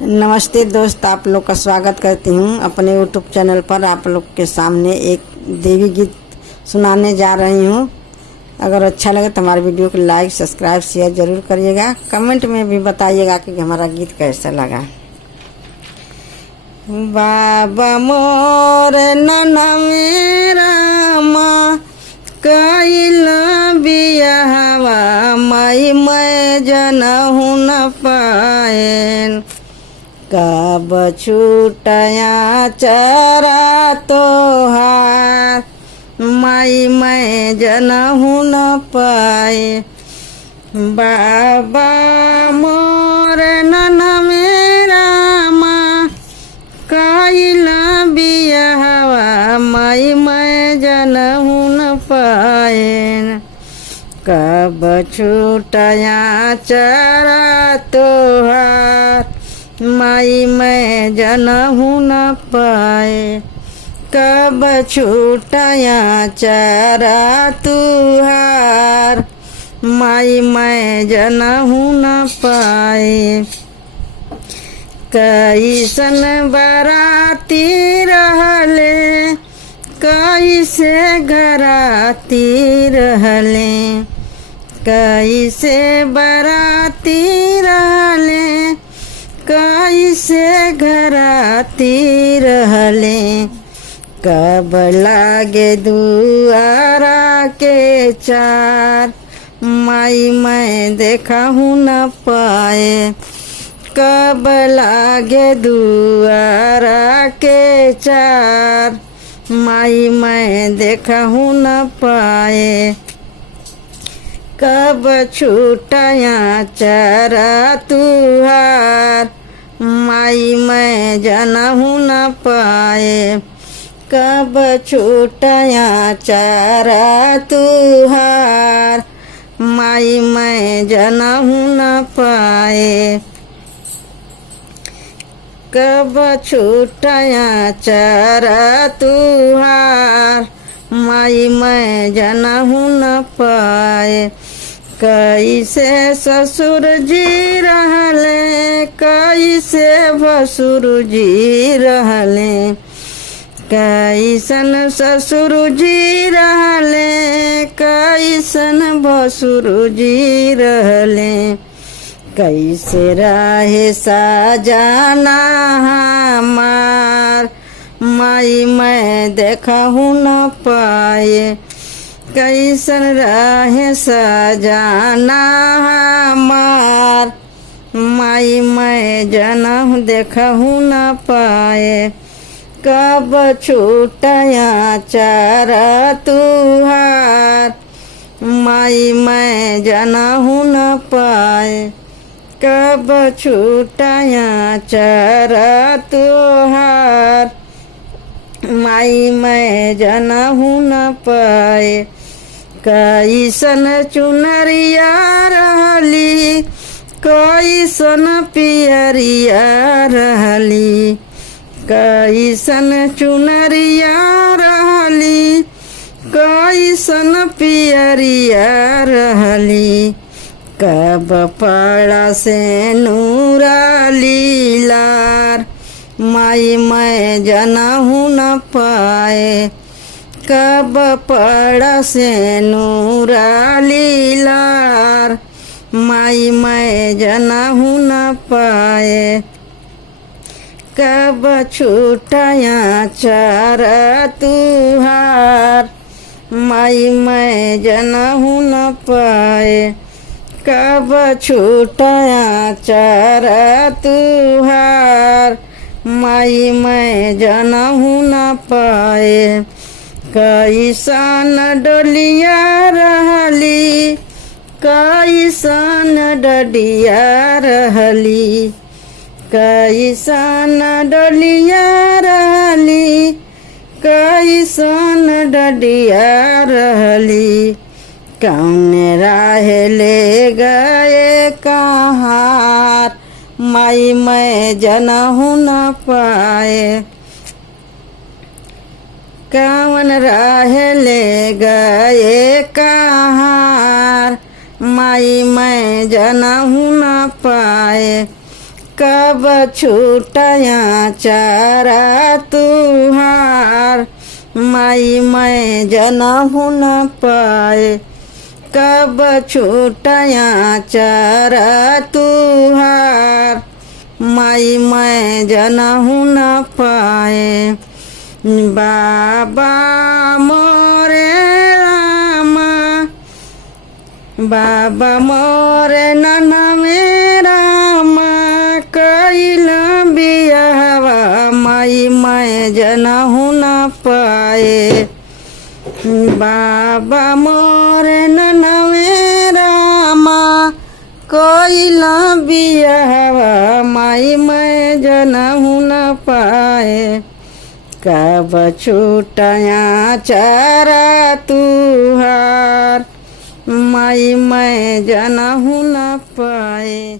नमस्ते दोस्त, आप लोग का स्वागत करती हूँ अपने यूट्यूब चैनल पर। आप लोग के सामने एक देवी गीत सुनाने जा रही हूँ। अगर अच्छा लगे तो हमारे वीडियो को लाइक सब्सक्राइब शेयर ज़रूर करिएगा। कमेंट में भी बताइएगा कि हमारा गीत कैसा लगा। बाबा मोर नना मेरा माँ कैला बियाहवा माई मैं जनहु न पाएन। कब छूटया चरा तोहार माई मैं जनहु न पाए। बाबा मोर नना मेरा माँ कैला बियाहवा माई मैं जनहु न पाएन। कब छूटया चरा तोहार माई मैं जनहु न पाए। कब छूटया चरा तुहार माई मैं जनहु न पाए। कैसन बराती रहले कैसे घराती रहले। कैसे बराती रहले कैसे घराती रहले। कब लागे दुआरा के चार माई मैं देखहु न पाए। कब लागे दुआरा के चार माई मैं देखहु न पाए। कब छूटया चरा तुहार माई मैं जनहु न पाए। कब छूटया चरा तुहार माई मैं जनहु न पाए। कब छूटया चरा तुहार माई मैं जनहु न पाए। कैसे ससुर जी रहले कैसे भसुर जी रहले। कैसन ससुर जी रहले कैसन भसुर जी रहले। कैसे रहे साजाना हमार माई मैं देखहु न पाए। कैसन रहे सजाना हमार माई मैं जनहु देखहु न पाए। कब छूटया चरा तुहार माई मैं जनहु न पाए। कब छूटया चरा तुहार माई मैं जनहु न पाए। कैसन चुनरिया रहली कैसन पियरिया रहली। कैसन चुनरिया रहली कैसन पियरिया रहली। कब पड़ा से नूरा लीलार माई मैं जनहु न पाए। कब पड़ा से नूरा लीलार माई मैं जनहु न पाए। कब छूटया चरा तुहार माई मैं जनहु न पाए। कब छूटया चरा तुहार माई मैं जनहु न पाए। कैसन डोलिया रहली कैसन डडिया रहली। कैसन डोलिया रहली कैसन डडिया रहली। कौन राह ले गए कहाँ माई मैं जनहु न पाए। कौन राह ले गए कहाँ माई मैं जनहु न पाए। कब छूटया चारा तुहार माई मैं जनहु न पाए। कब छूटया चारा तुहार माई मैं जनहु न पाए। बाबा मोरे रामा बाबा मोरे नन्हा मेरा माँ कैल बियाहवा माई मैं जनहु न पाए। बाबा मोरे नन्हा मेरा माँ कैल बियाहवा माई मैं जनहु न पाए। कब छूटया चारा तुहार माई मैं जनहु न पाए।